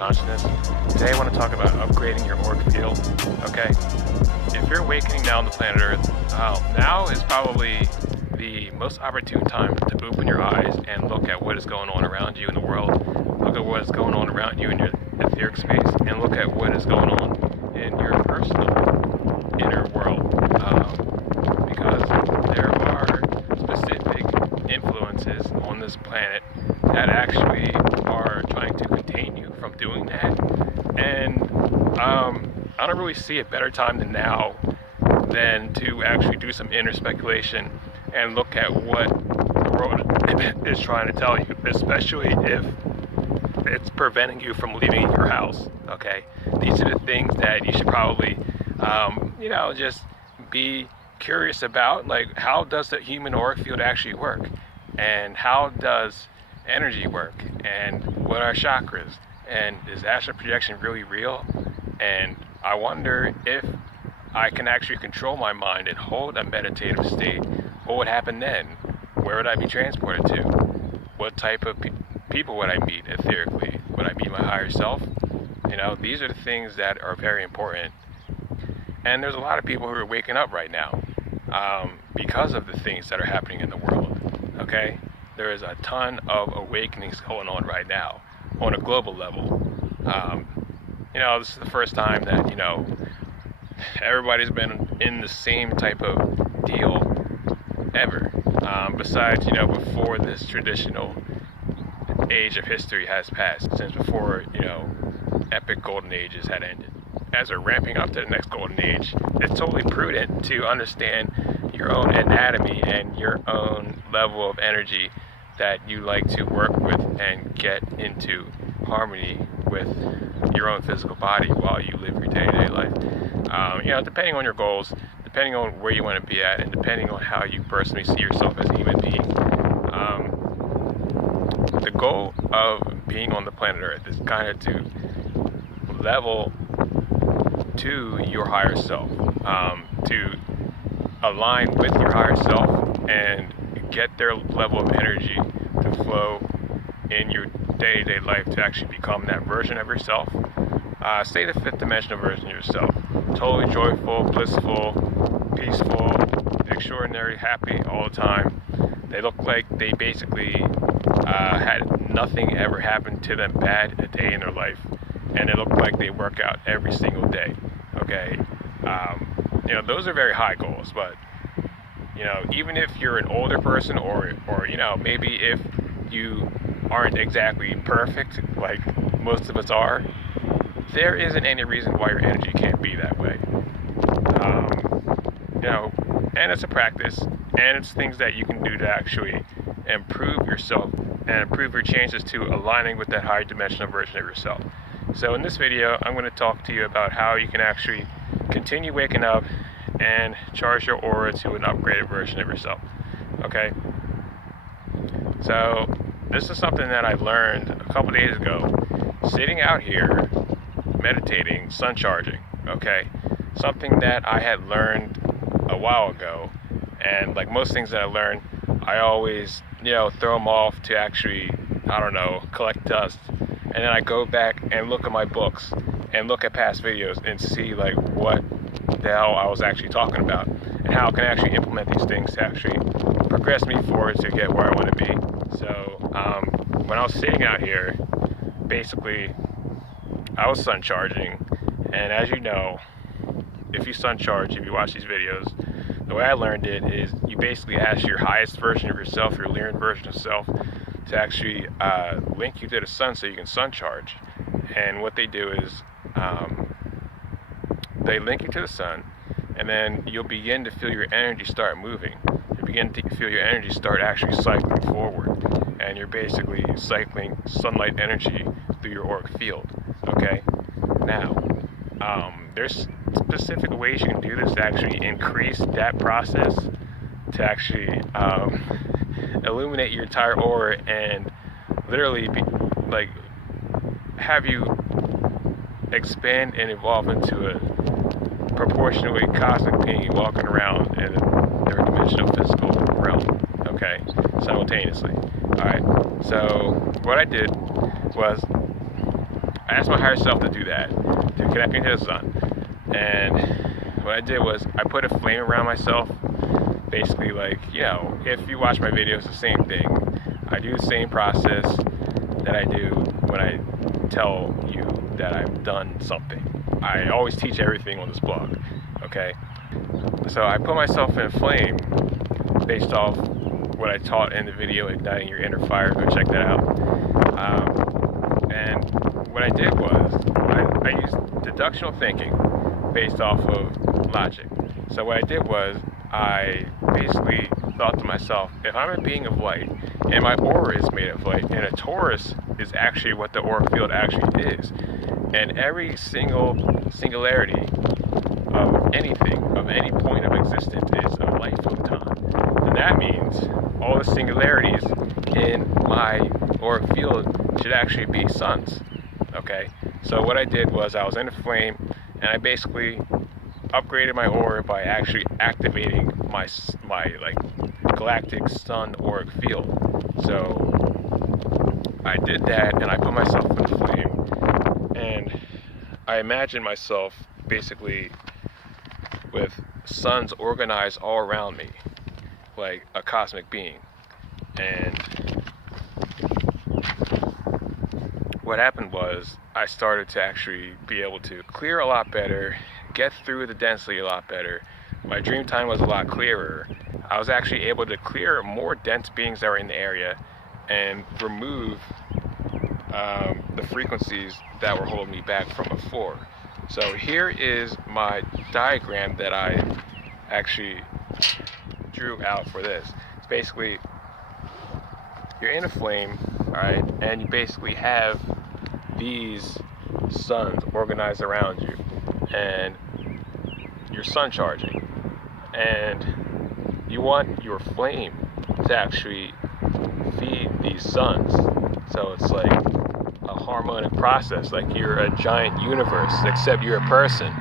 consciousness. Today I want to talk about upgrading your auric field. Okay, if you're awakening now on the planet Earth, now is probably the most opportune time to open your eyes and look at what is going on around you in the world. Look at what is going on around you in your etheric space, and look at what is going on in your personal inner world. Because there are specific influences on this planet that actually are trying to contain you from doing that. And I don't really see a better time than now than to actually do some inner speculation and look at what the world is trying to tell you, especially if it's preventing you from leaving your house. Okay, these are the things that you should probably just be curious about. Like, how does the human auric field actually work, and how does energy work, and what are chakras, and is astral projection really real? And I wonder if I can actually control my mind and hold a meditative state. What would happen then? Where would I be transported to? What type of people would I meet etherically? Would I meet my higher self? These are the things that are very important. And there's a lot of people who are waking up right now because of the things that are happening in the world. Okay? There is a ton of awakenings going on right now on a global level. This is the first time that, everybody's been in the same type of deal ever. Besides, before this traditional age of history has passed, since before, epic golden ages had ended. As we're ramping up to the next golden age, it's totally prudent to understand your own anatomy and your own level of energy that you like to work with and get into harmony with your own physical body while you live your day-to-day life. Depending on your goals, depending on where you want to be at, and depending on how you personally see yourself as a human being. The goal of being on the planet Earth is kind of to level to your higher self, to align with your higher self and get their level of energy to flow in your day-to-day life to actually become that version of yourself. Say the fifth dimensional version of yourself. Totally joyful, blissful, peaceful, extraordinary, happy all the time. They look like they basically had nothing ever happen to them bad a day in their life. And they look like they work out every single day. Okay? Those are very high goals, but even if you're an older person or maybe if you aren't exactly perfect like most of us are, there isn't any reason why your energy can't be that way. And it's a practice, and it's things that you can do to actually improve yourself and improve your chances to aligning with that higher dimensional version of yourself. So in this video, I'm going to talk to you about how you can actually continue waking up and charge your aura to an upgraded version of yourself. Okay? So this is something that I learned a couple days ago, sitting out here, meditating, sun charging. Okay? Something that I had learned a while ago, and like most things that I learn, I always, throw them off to actually, collect dust. And then I go back and look at my books and look at past videos and see like what the hell I was actually talking about and how I can actually implement these things to actually progress me forward to get where I want to be. So when I was sitting out here, basically I was sun charging, and as you know, if you sun charge, if you watch these videos, the way I learned it is you basically ask your highest version of yourself, your Lyran version of self, to actually link you to the sun so you can sun charge. And what they do is they link you to the sun, and then you'll begin to feel your energy start moving. You begin to feel your energy start actually cycling forward, and you're basically cycling sunlight energy through your auric field. Okay? Now, there's specific ways you can do this to actually increase that process, to actually illuminate your entire aura and literally have you expand and evolve into a proportionally cosmic being walking around in a third dimensional physical realm, okay, simultaneously. Alright, so what I did was I asked my higher self to do that, to connect me to the sun. And what I did was I put a flame around myself. Basically, like, you know, if you watch my videos, the same thing. I do the same process that I do when I tell you that I've done something. I always teach everything on this blog, okay? So I put myself in a flame based off what I taught in the video, Igniting Your Inner Fire. Go check that out. And what I did was I used deductional thinking based off of logic. So what I did was I basically thought to myself, if I'm a being of light and my aura is made of light, and a torus is actually what the auric field actually is, and every singularity of anything, of any point of existence is a light photon, then that means all the singularities in my auric field should actually be suns. Okay, so what I did was I was in a flame, and I basically upgraded my aura by actually activating my like galactic sun auric field. So I did that, and I put myself in the flame, and I imagined myself basically with suns organized all around me, like a cosmic being. And what happened was I started to actually be able to clear a lot better, get through the density a lot better. My dream time was a lot clearer. I was actually able to clear more dense beings that were in the area and remove the frequencies that were holding me back from before. So here is my diagram that I actually drew out for this. It's basically, you're in a flame, all right, and you basically have these suns organized around you, and you're sun charging, and you want your flame to actually feed these suns. So it's like a harmonic process, like you're a giant universe, except you're a person,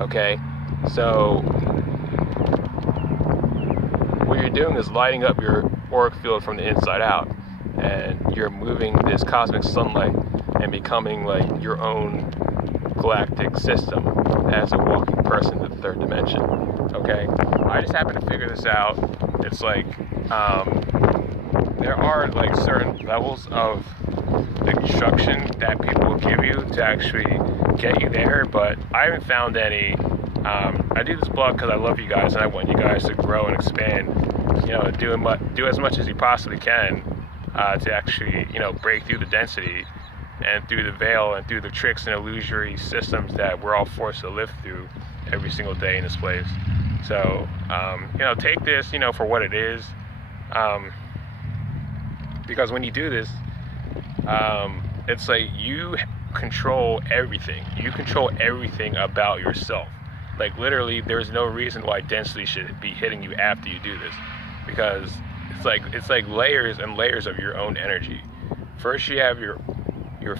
okay? So what you're doing is lighting up your auric field from the inside out, and you're moving this cosmic sunlight and becoming like your own galactic system as a walking person to the third dimension. Okay, I just happened to figure this out. It's like there are like certain levels of instruction that people will give you to actually get you there, but I haven't found any. I do this blog because I love you guys and I want you guys to grow and expand, you know, do as much as you possibly can to actually, you know, break through the density and through the veil and through the tricks and illusory systems that we're all forced to live through every single day in this place. So, you know, take this, you know, for what it is, because when you do this, it's like you control everything. You control everything about yourself. Like literally, there's no reason why density should be hitting you after you do this, because it's like layers and layers of your own energy. First, you have your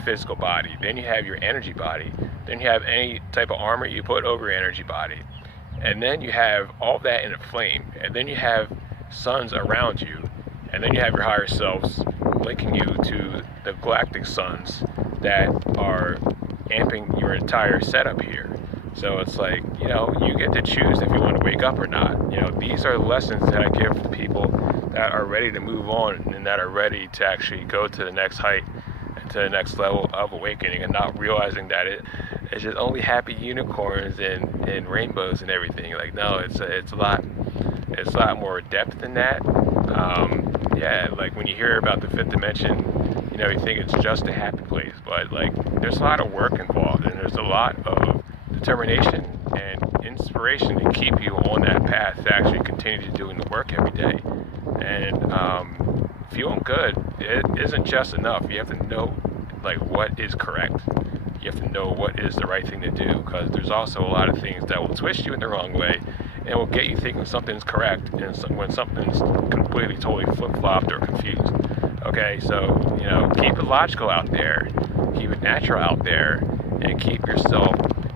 physical body, then you have your energy body, then you have any type of armor you put over your energy body, and then you have all that in a flame, and then you have suns around you, and then you have your higher selves linking you to the galactic suns that are amping your entire setup here. So it's like, you know, you get to choose if you want to wake up or not. You know, these are lessons that I give to people that are ready to move on and that are ready to actually go to the next height and to the next level of awakening, and not realizing that it's just only happy unicorns and rainbows and everything. Like, no, it's a lot more depth than that. Yeah, like when you hear about the fifth dimension, you know, you think it's just a happy place, but like there's a lot of work involved, and there's a lot of determination and inspiration to keep you on that path to actually continue doing the work every day. And feeling good, it isn't just enough. You have to know like what is correct. You have to know what is the right thing to do, because there's also a lot of things that will twist you in the wrong way and will get you thinking something's correct and when something's completely totally flip-flopped or confused. Okay, so, you know, keep it logical out there, keep it natural out there, and keep yourself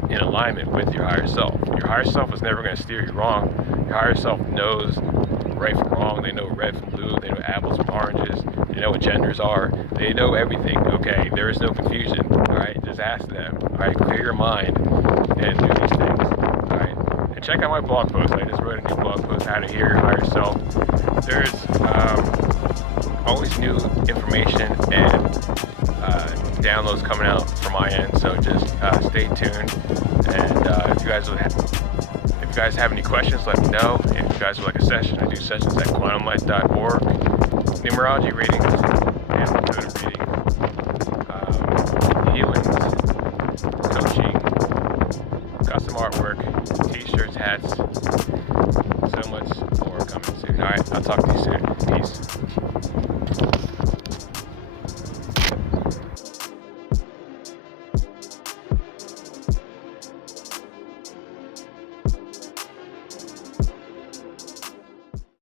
in alignment with your higher self. Your higher self is never going to steer you wrong. Your higher self knows right from wrong. They know red from blue. They know apples from oranges. They know what genders are. They know everything, okay? There is no confusion, all right? Just ask them, all right? Clear your mind and do these things, all right? And check out my blog post. I just wrote a new blog post, How to Hear Your Higher Self. There's always new information and downloads coming out from my end, so just stay tuned. And if you guys have any questions, let me know. And if you guys would like a session, I do sessions at quantumlight.org. Numerology readings, and code readings, healings, coaching, custom artwork, t-shirts, hats, so much more coming soon. Alright, I'll talk to you soon. Peace.